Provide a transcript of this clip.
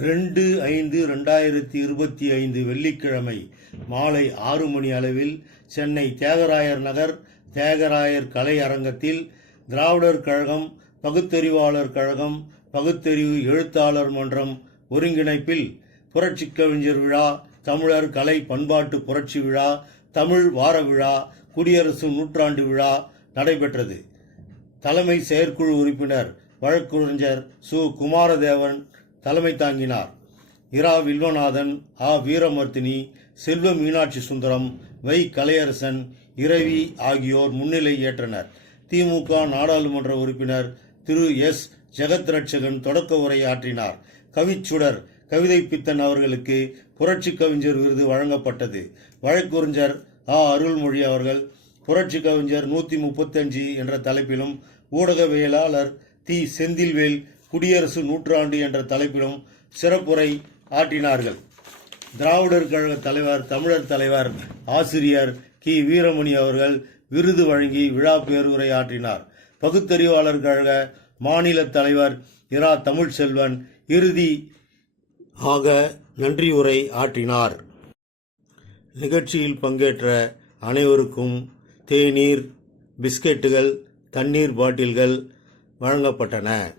2/5/2025 வெள்ளிக்கிழமை மாலை 6 மணி அளவில் சென்னை தியாகராயர் நகர் தியாகராயர் கலை அரங்கத்தில் திராவிடர் கழகம், பகுத்தறிவாளர் கழகம், பகுத்தறிவு எழுத்தாளர் மன்றம் ஒருங்கிணைப்பில் புரட்சி கவிஞர் விழா, தமிழர் கலை பண்பாட்டு புரட்சி விழா, தமிழ் வார விழா, குடியரசு நூற்றாண்டு விழா நடைபெற்றது. தலைமை செயற்குழு உறுப்பினர் வழக்குரைஞர் சு. குமாரதேவன் தலைமை தாங்கினார். இரா. வில்வநாதன், ஆ. வீரமர்த்தினி, செல்வ மீனாட்சி சுந்தரம், வை. கலையரசன், இரவி ஆகியோர் முன்னிலை ஏற்றனர். திமுக நாடாளுமன்ற உறுப்பினர் திரு. எஸ். ஜெகத்ரட்சகன் தொடக்க உரை ஆற்றினார். கவிச்சுடர் கவிதை பித்தன் அவர்களுக்கு புரட்சி கவிஞர் விருது வழங்கப்பட்டது. வழக்குரைஞர் ஆ. அருள்மொழி அவர்கள் புரட்சி கவிஞர் 135 என்ற தலைப்பிலும், ஊடகவியலாளர் தி. செந்தில்வேல் குடியரசு நூற்றாண்டு என்ற தலைப்பிலும் சிறப்புரை ஆற்றினார்கள். திராவிடர் கழக தலைவர், தமிழர் தலைவர், ஆசிரியர் கி. வீரமணி அவர்கள் விருது வழங்கி விழா பேருரை ஆற்றினார். பகுத்தறிவாளர் கழக மாநில தலைவர் இரா. தமிழ்செல்வன் இறுதி ஆக நன்றி உரை ஆற்றினார். நிகழ்ச்சியில் பங்கேற்ற அனைவருக்கும் தேநீர், பிஸ்கெட்டுகள், தண்ணீர் பாட்டில்கள் வழங்கப்பட்டன.